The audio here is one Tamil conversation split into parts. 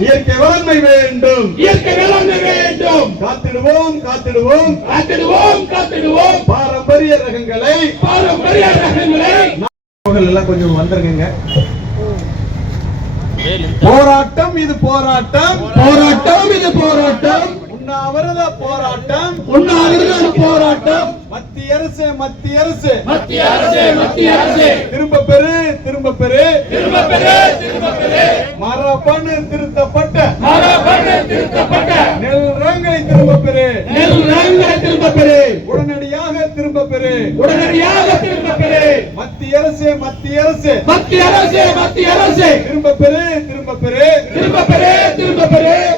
இயற்கை வளமை வேண்டும். இயற்கை வேளாண்மை வேண்டும். காத்திடுவோம் காத்திடுவோம். காத்திடுவோம் காத்திடுவோம். பாரம்பரிய ரகங்களை பாரம்பரிய ரகங்களை. எல்லாம் கொஞ்சம் வந்துருங்க போராட்டம் இது போராட்டம். போராட்டம் இது போராட்ம் உண்ணாவிரத போராட்டம். உண்ணாவிரத போராட்டம். மத்திய அரசு மத்திய அரசு. மத்திய அரசு மத்திய அரசு. திரும்ப பெறு திரும்ப பெறு. திரும்ப பெறு திரும்ப பெறு. மரபணு திருத்தப்பட்ட. மரபணு திருத்தப்பட்ட. நெல் ரங்களை திரும்ப பெறு. நெல் ரகங்களை திரும்ப பெறு. உடனடியாக திரும்ப பெறு. உடனடியாக திரும்ப பெறு. மத்திய அரசு மத்திய அரசு. மத்திய அரசு மத்திய அரசு. திரும்ப பெறு திரும்ப பெறு. திரும்ப பெறு திரும்ப மரபணு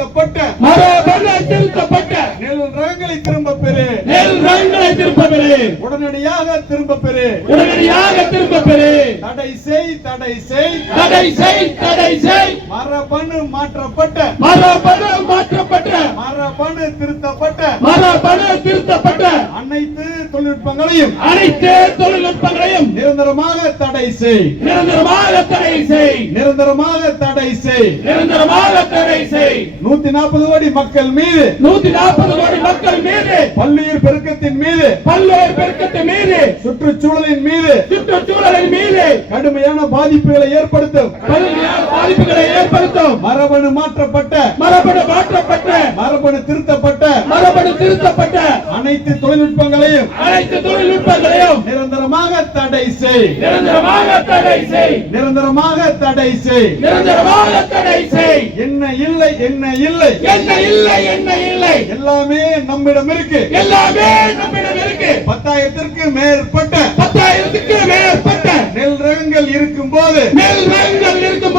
திருத்தப்பட்ட மரபணு திருத்தப்பட்ட நெல் ரகங்களை திரும்ப பெறு. நெல் ரகங்களை திரும்ப பெறு. உடனடியாக திரும்ப பெறு. உடனடியாக திரும்ப பெறு. தடை செய் தடை செய். தடை செய் தடை செய். மரபணு மாற்றப்பட்ட. மரபணு மாற்றப்பட்ட. மரபணு திருத்தப்பட்ட. மரபணு திருத்தப்பட்ட. அனைத்து தொழில்நுட்பங்களையும் அனைத்து தொழில்நுட்பங்களையும் நிரந்தரமாக தடை செய். நிரந்தரமாக தடை செய். நிரந்தரமாக தடை செய். நிரந்தரமாக தடை செய். நூத்தி நாற்பது கோடி மக்கள் மீது. நூத்தி நாற்பது கோடி மக்கள் மீது. பல்லுயிர் பெருக்கத்தின் மீது. பல்வேறு பெருக்கத்தின் மீது. சுற்றுச்சூழலின் மீது. சுற்றுச்சூழலின் மீது. கடுமையான பாதிப்புகளை ஏற்படுத்தும். பல்வேறு பாதிப்புகளை ஏற்படுத்தும். மரபணு மாற்றப்பட்ட. மரபணு மாற்றப்பட்ட. மரபணு திருத்தப்பட்ட. மரபணு திருத்தப்பட்ட. அனைத்து தொழில்நுட்பங்களையும் அனைத்து தொழில்நுட்பங்களையும் நிரந்தரமாக தடை செய். நிரந்தரமாக தடை செய். நிரந்தரமாக தடை செய். நிரந்தரமாக தடை செய். என்ன இல்லை என்ன இல்லை. என்ன இல்லை என்ன இல்லை. எல்லாமே நம்மிடம் இருக்கு. எல்லாமே நம்மிடம் இருக்கு. பத்தாயிரத்திற்கு மேற்பட்ட பத்தாயிரத்துக்கு மேற்பட்ட நெல் ரகங்கள் இருக்கும் போது நெல் ரகங்கள் இருக்கும்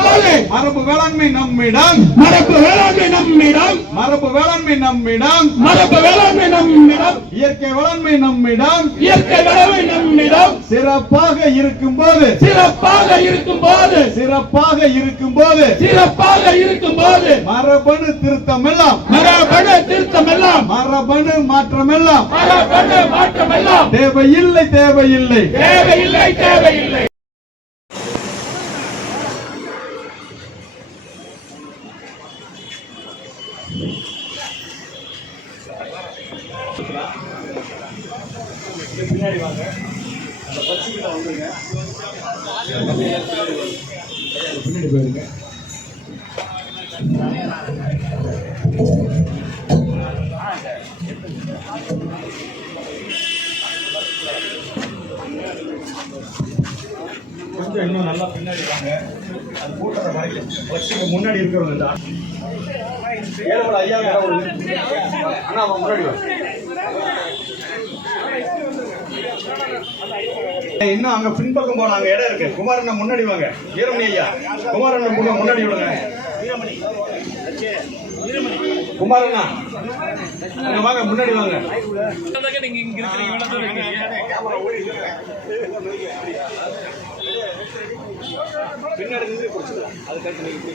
மரபு வேளாண்மை நம்மிடம். மரபு வேளாண்மை நம்மிடம். மரபு வேளாண்மை நம்மிடம். மரபு வேளாண்மை நம்மிடம். இயற்கை வேளாண்மை நம்மிடம். இயற்கை வேளாண்மை நம்மிடம். சிறப்பாக இருக்கும் போது சிறப்பாக இருக்கும் போது சிறப்பாக இருக்கும் போது சிறப்பாக இருக்கும் போது மரபணு திருத்தம் எல்லாம் மரபணு திருத்தம் எல்லாம் மரபணு மாற்றம் எல்லாம் மரபணு மாற்றம் எல்லாம் தேவையில்லை தேவையில்லை. தேவையில்லை தேவையில்லை. கொஞ்சம் இன்னும் நல்லா பின்னாடி வாங்க. அது கூட்டத்தை மறைக்க பஸ்ஸுக்கு முன்னாடி இருக்கிறவங்க தான். ஏழை ஐயா வேற அண்ணா அவன் முன்னாடி இன்னும் அங்க பின்பக்கம் போனாங்க இடம் இருக்கு. குமாரண்ணா முன்னாடி வாங்க. வீரமணி ஐயா. குமாரண்ணா முன்னாடி விடுங்க. குமாரண்ணா வாங்க முன்னாடி வாங்க. பின்னாடி நின்று பிடிச்சிக்கலாம் அதுக்கடுத்து நீங்க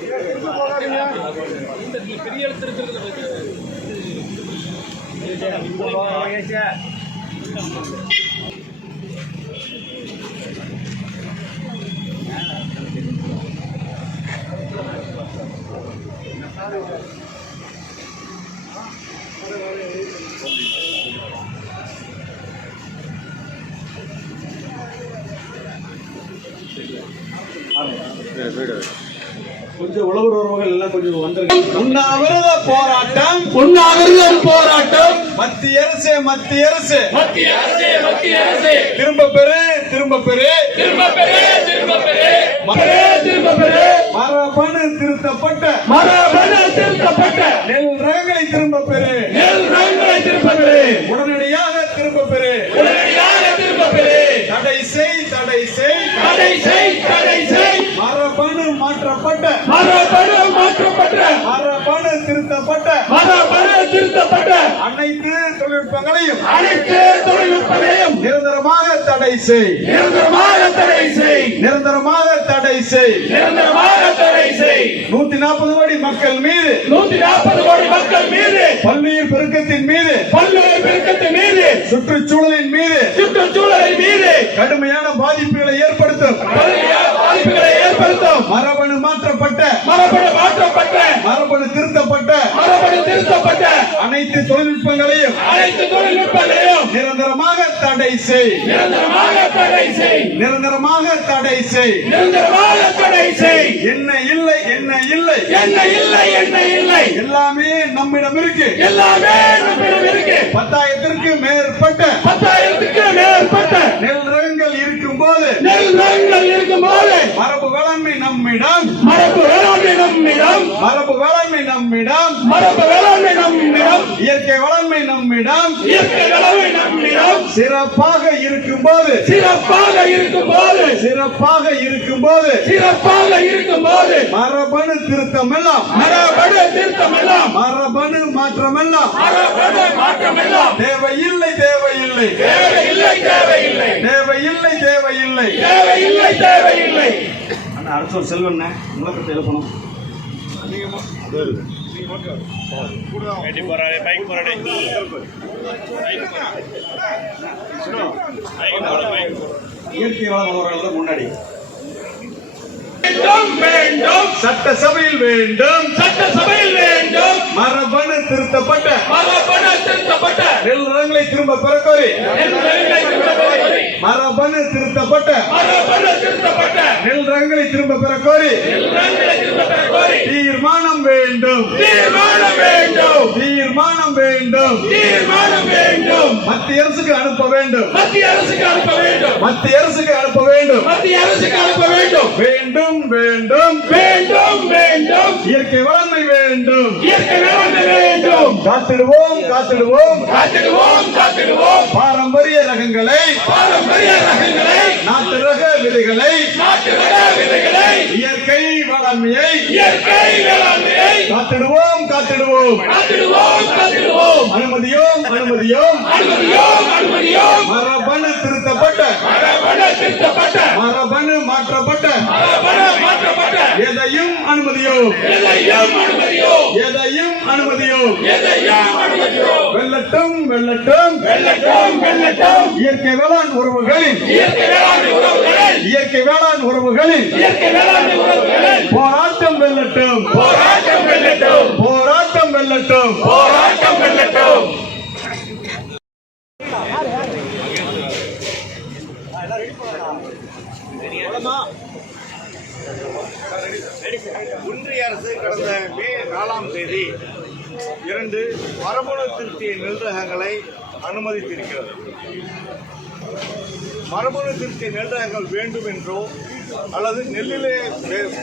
கொஞ்சம் உழவு உறவுகள் எல்லாம் கொஞ்சம் வந்துருங்க உண்ணாவிரத போராட்டம். உண்ணாவிரத போராட்டம். மத்திய அரசு மத்திய அரசு. மத்திய அரசு மத்திய அரசு. திரும்ப பெறு திரும்ப பெறு. திரும்ப பெறு மரபணு திருத்தப்பட்ட. மரபணு திருத்தப்பட்ட. நெல் ரகங்களை திரும்ப பெறு நெல் ரகங்களை திரும்ப பெறு உடனடியாக திரும்ப பெறு உடனடியாக திரும்ப பெறு தடை செய் தடை செய். தடை செய் தடை செய். மரபணு மாற்றப்பட்ட. மரபணு மாற்றப்பட்ட மரபணு திருத்தப்பட்ட மரபணு திருத்தப்பட்ட அனைத்து தொழில்நுட்பங்களையும் அனைத்து தொழில்நுட்பங்களையும் நிரந்தரமாக தடை செய். நிரந்தரமாக தடை செய். நிரந்தரமாக தடை செய். நிரந்தரமாக தடை செய். நூத்தி நாற்பது கோடி மக்கள் மீது. நூத்தி நாற்பது கோடி மக்கள் மீது. பல்லுயிர் பெருக்கத்தின் மீது. பல்வேறு பெருக்கத்தின் மீது. சுற்றுச்சூழலின் மீது. சுற்றுச்சூழலின் மீது. கடுமையான பாதிப்புகளை ஏற்படுத்தும். பாதிப்புகளை ஏற்படுத்தும். மரபணு மாற்றப்பட்ட. மரபணு மாற்றப்பட்ட. மரபணு அனைத்து தொழில்நுட்பங்களையும் அனைத்து தொழில்நுட்பங்களையும் நிரந்தரமாக தடை செய். நிரந்தரமாக தடை செய். நிரந்தரமாக தடை செய். நிரந்தரமாக தடை செய். என்ன இல்லை என்ன இல்லை. என்ன இல்லை என்ன இல்லை. எல்லாமே நம்மிடம் இருக்கு. எல்லாமே நம்மிடம் இருக்கு. பத்தாயிரத்திற்கு மேற்பட்ட பத்தாயிரத்துக்கு மேற்பட்ட நெல் ரகங்கள் இருக்கும் போது நெல் ரகங்கள் இருக்கும் போது மரபு வேளாண்மை நம்மிடம். மரபு வேளாண்மை நம்மிடம். மரபு வேளாண்மை நம்மிடம். மரபு வேளாண்மை நம்மிடம் இயற்கை வேளாண்மை நம்மிடம் இயற்கை வேளாண்மை நம்மிடம் சிறப்பாக இருக்கும் போது சிறப்பாக இருக்கும் போது சிறப்பாக இருக்கும் போது சிறப்பாக இருக்கும் போது மரபணு திருத்தம் எல்லாம் மரபணு திருத்தம் எல்லாம் மரபணு மாற்றம் எல்லாம் மரபணு மாற்றம் எல்லாம் தேவையில்லை தேவையில்லை. தேவையில்லை தேவையில்லை. தேவையில்லை தேவையில்லை. தேவையில்லை தேவையில்லை. அண்ணா அரசர் செல்வண்ண. முழக்கத்தை எழுப்பணும். இயற்கை வளம் உணர்வுகள் முன்னாடி. வேண்டும் வேண்டும். சட்டசபையில் வேண்டும். சட்டசபையில் வேண்டும். மரபணு திருத்தப்பட்ட. மரபணு திருத்தப்பட்ட. நெல் ரகங்களை திரும்ப பெற கோரி மரபணு திருத்தப்பட்ட. நெல் ரகங்களை திரும்ப பெற கோரி தீர்மானம் வேண்டும். தீர்மானம் வேண்டும். தீர்மானம் வேண்டும். தீர்மானம் வேண்டும். மத்திய அரசுக்கு அனுப்ப வேண்டும். மத்திய அரசுக்கு அனுப்ப வேண்டும். மத்திய அரசுக்கு அனுப்ப வேண்டும். மத்திய அரசுக்கு அனுப்ப வேண்டும். வேண்டும் வேண்டும். வேண்டும் வேண்டும். இயற்கை வளமை வேண்டும். இயற்கை வேண்டும். காத்திடுவோம் காத்திடுவோம். காத்திடுவோம் காத்திடுவோம். பாரம்பரிய ரகங்களை பாரம்பரிய ரகங்களை நாட்டு ரக விதைகளை நாட்டு ரக விதைகளை இயற்கை வளமையை இயற்கை வேளாண்மையை காத்திடுவோம் காத்திடுவோம். காத்திடுவோம் காத்திடுவோம். அனுமதியோம் அனுமதியோம். அனுமதியோம் அனுமதியோம். மரபணு திருத்தப்பட்ட மரபணு திருத்தப்பட்ட மரபணு மாற்றப்பட்ட மரபணு எதையும் அனுமதியோ எதையும் அனுமதியோ வெள்ளட்டும் வெள்ளட்டும் வெள்ளட்டும் வெள்ளட்டும் இயற்கை வேளாண் உறவுகளின் இயற்கை வேளாண் உறவுகளின் போராட்டம் வெள்ளட்டும் போராட்டம் வெள்ளட்டும் போராட்டம் வெள்ளட்டும் போராட்டம் ஒன்றிய அரசு கடந்த மே நாலாம் தேதி இரண்டு மரபணு திருத்திய நெல் ரகங்களை அனுமதித்திருக்கிறது. மரபணு திருத்திய நெல் ரகங்கள் வேண்டும் என்றோ அல்லது நெல்லிலே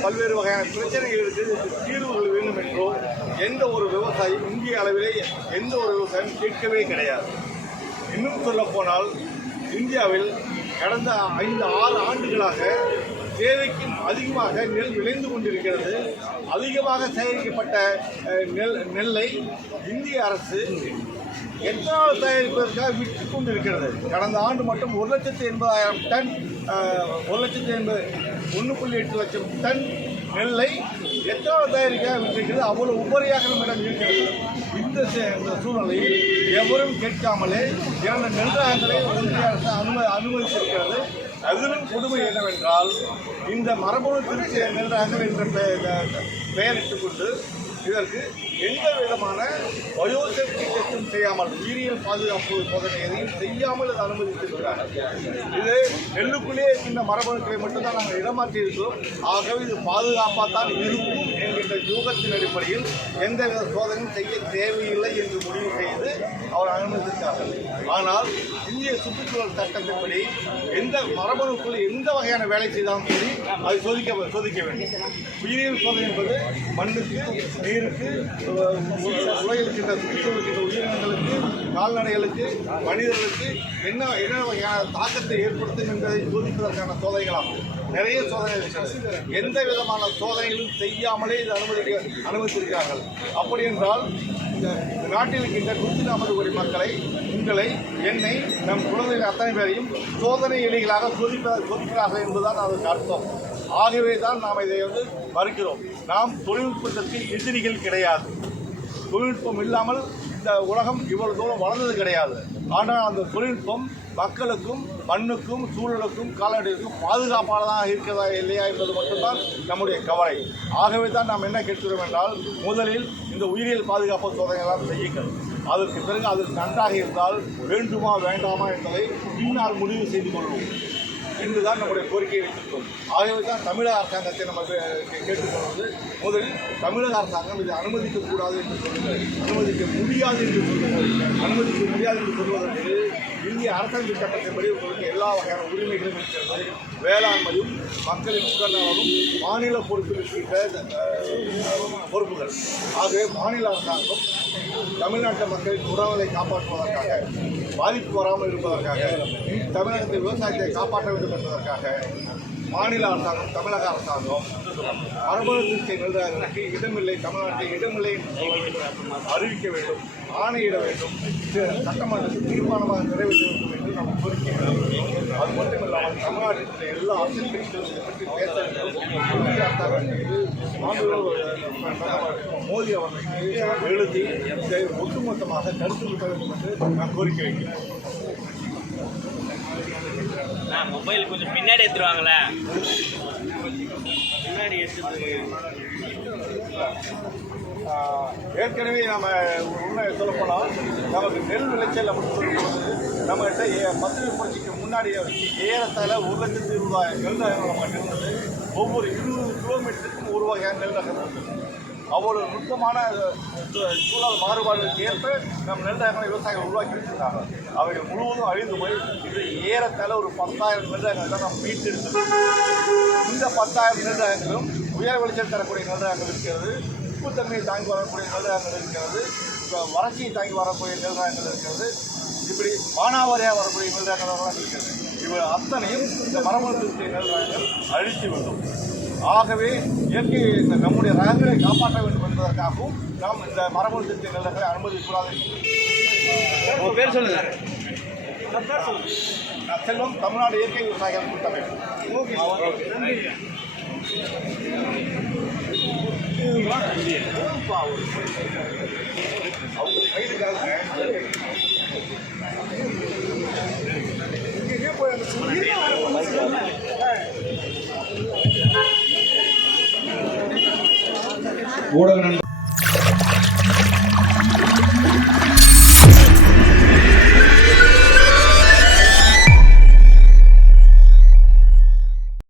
பல்வேறு வகையான பிரச்சனைகளுக்கு தீர்வுகள் வேண்டும் என்றோ எந்த ஒரு விவசாயி இந்திய அளவிலே எந்த ஒரு விவசாயம் கேட்கவே கிடையாது. இன்னும் சொல்ல போனால் இந்தியாவில் கடந்த ஐந்து ஆறு ஆண்டுகளாக தேவைக்கும் அதிகமாக நெல் விளைந்து கொண்டிருக்கிறது. அதிகமாக சேகரிக்கப்பட்ட நெல் நெல்லை இந்திய அரசு எத்தனால் தயாரிப்பதற்காக விற்று கொண்டிருக்கிறது. கடந்த ஆண்டு மட்டும் ஒரு லட்சத்து எண்பதாயிரம் டன் ஒரு லட்சத்து எண்பது ஒன்று புள்ளி எட்டு லட்சம் டன் நெல்லை எத்தனால் தயாரிக்காக விட்டிருக்கிறது அவ்வளோ உபரியாக நம்மிடம் இருக்கிறது. இந்த சே- இந்த சூழ்நிலையில் எவரும் கேட்காமலே இரண்டு நெல் ரகங்களை ஒன்றிய அரசு அனுமதி அனுமதித்திருக்கிறது. அதிலும் கொடுமை என்னவென்றால் இந்த மரபணு திருச்சி நெல் என்ற பெ- பெயரிட்டுக் கொண்டு இதற்கு எந்த விதமான பயோசேஃப்டி டெஸ்டும் செய்யாமல் உயிரியல் பாதுகாப்பு சோதனை எதையும் செய்யாமல் இது அனுமதித்திருக்கிறார்கள். இது நெல்லுக்குள்ளே இருக்கின்ற மரபணுக்களை மட்டும்தான் நாங்கள் இடமாற்றி இருக்கிறோம் ஆகவே இது பாதுகாப்பாக தான் இருக்கும் என்கின்ற யூகத்தின் அடிப்படையில் எந்தவித சோதனையும் செய்ய தேவையில்லை என்று முடிவு செய்து அவர் அனுமதித்தார்கள் ஆனால் இந்திய சுற்றுச்சூழல் சட்டத்தின்படி எந்த மரபணுக்குள் எந்த வகையான வேலை செய்தாலும் சரி அது சோதிக்க சோதிக்க வேண்டும். உயிரியல் சோதனை என்பது மண்ணுக்கு நீருக்கு உ- உலகில் இருக்கின்ற சுற்றுச்சூழல் உயிரினங்களுக்கு கால்நடைகளுக்கு மனிதர்களுக்கு என்ன என்ன வகையான தாக்கத்தை ஏற்படுத்தும் என்பதை சோதிப்பதற்கான சோதனைகளாகும். நிறைய சோதனைகள் இருக்கிறது எந்த விதமான சோதனைகளும் செய்யாமலே இது அனுமதிக்க அனுமதித்திருக்கிறார்கள். அப்படி என்றால் இந்த நாட்டில் இருக்கின்ற நூற்றி நாற்பது கோடி மக்களை உங்களை என்னை நம் குழந்தைகள் அத்தனை பேரையும் சோதனை எலிகளாக சோதிப்ப சோதிக்கிறார்கள் என்பதுதான் அதற்கு அர்த்தம். ஆகவே தான் நாம் இதை வந்து மறுக்கிறோம். நாம் தொழில்நுட்பத்திற்கு எதிரிகள் கிடையாது. தொழில்நுட்பம் இல்லாமல் இந்த உலகம் இவ்வளவு தூரம் வளர்ந்தது கிடையாது. ஆனால் அந்த தொழில்நுட்பம் மக்களுக்கும் மண்ணுக்கும் சூழலுக்கும் கால்நடைகளுக்கும் பாதுகாப்பானதாக இருக்கிறதா இல்லையா என்பது மட்டும்தான் நம்முடைய கவலை. ஆகவே தான் நாம் என்ன கேட்கிறோம் என்றால் முதலில் இந்த உயிரியல் பாதுகாப்பு சோதனைகளாம் செய்யுங்கள். அதற்கு பிறகு அது நன்றாக இருந்தால் வேண்டுமா வேண்டாமா என்பதை பின்னால் முடிவு செய்து கொள்வோம். என்றுதான் நம்முடைய கோரிக்கையை வைத்திருக்கிறோம். ஆகவே தான் தமிழக அரசாங்கத்தை நம்ம கேட்டுக்கொள்வது முதலில் தமிழக அரசாங்கம் இதை அனுமதிக்கக்கூடாது என்று சொல்லுங்கள். அனுமதிக்க முடியாது என்று சொல்லுங்கள். அனுமதிக்க முடியாது என்று சொல்வதற்கு இந்திய அரசாங்க சட்டத்தின்படி உங்களுக்கு எல்லா வகையான உரிமைகளும் இருக்கிறது. வேளாண்மையும் மக்களின் உடல்நலமும் மாநில பொறுப்பில் இருக்கின்ற பொறுப்புகள். ஆகவே மாநில அரசாங்கம் தமிழ்நாட்டு மக்களின் உறவுகளை காப்பாற்றுவதற்காக பாதிப்பு வராமல் இருப்பதற்காக தமிழகத்தில் விவசாயத்தை காப்பாற்ற வேண்டும் என்பதற்காக மாநில அரசாங்கம் தமிழக அரசாங்கம் மரபணு சிகிச்சை இடமில்லை தமிழ்நாட்டில் இடமில்லை அறிவிக்க வேண்டும் ஆணையிட வேண்டும் சட்டமன்றத்தில் தீர்மானமாக நிறைவேற்ற வேண்டும் என்று நாம் கோரிக்கை விடுக்கிறோம். அது மட்டுமில்லாமல் தமிழ்நாட்டில் எல்லா அரசியல் கட்சிகளும் பற்றி பேச வேண்டும் மோடி அவர்களுக்கு எழுதி ஒட்டுமொத்தமாக கருத்து கொடுக்க வேண்டும் என்று நான் கோரிக்கை வைக்கிறேன் நான் மொபைல் கொஞ்சம் பின்னாடி எடுத்துருவாங்களே பின்னாடி எடுத்துட்டு ஏற்கனவே நம்ம உண்மை சொல்லப்போனால் நமக்கு நெல் விளைச்சல் அப்படின்னு சொல்லும்போது நம்மகிட்ட ஏ- புரட்சிக்கு முன்னாடி ஏறத்தால ஒரு லட்சத்து ரூபாய் நெல் ரகம் நம்ம இருந்தது ஒவ்வொரு இருபது கிலோமீட்டருக்கும் ஒரு வகையான நெல் ரகம் இருந்தது அவ்வளவு நுட்பமான சூழல் மாறுபாடுகளுக்கு ஏற்ப நம் நெல் ரகங்களை விவசாயிகள் உருவாக்கி வச்சிருக்காங்க. அவை முழுவதும் அழிந்து போய் இது ஏறத்தாழ ஒரு பத்தாயிரம் நெல் ரகங்கள் தான் நம்ம மீட்டெடுத்திருக்கோம் இந்த பத்தாயிரம் நெல் ரகங்களும் உயர் விளைச்சல் தரக்கூடிய நெல் ரகங்கள் இருக்கிறது உப்புத்தன்மையை தாங்கி வரக்கூடிய நெல் ரகங்கள் இருக்கிறது இப்போ வறட்சியை தாங்கி வரக்கூடிய நெல் ரகங்கள் இருக்கிறது இப்படி மானாவாரியாக வரக்கூடிய நெல் இருக்கிறது. இவை அத்தனையும் இந்த மரபணு திருத்திய நெல் ரகங்கள் அழித்து விடும். ஆகவே இயற்கை இந்த நம்முடைய ரகங்களை காப்பாற்ற வேண்டும் என்பதற்காகவும் நாம் இந்த மரபணு திருத்திய நெல் ரகங்களை அனுமதிக்கூடாது பேர் சொல்லுங்க. செல்வம் தமிழ்நாடு இயற்கை விவசாயிகள் கூட்டமைப்பு. ஊடக நண்பர்